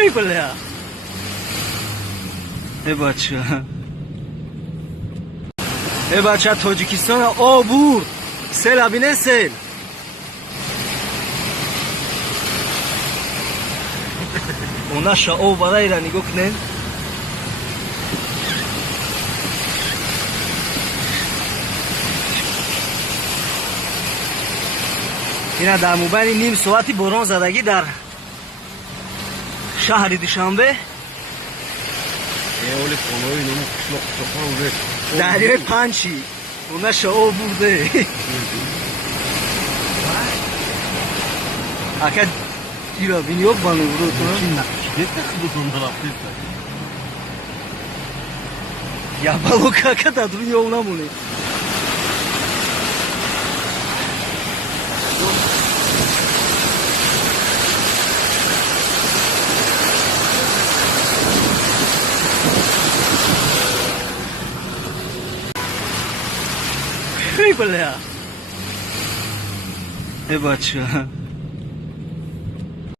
Ey bля. ای بچه تاجیکستان آبور سیل بینه سیل اونا شاو برای را نگاه کنین اینا در مبین نیم ساعتی باران زدگی در شهر دوشنبه دریای پنچی اونا شاو برده اکا دیرا بینی yok bana burada oturan. Ya balık hakikaten durun yoluna mı ne? Ey bля. Ey bача.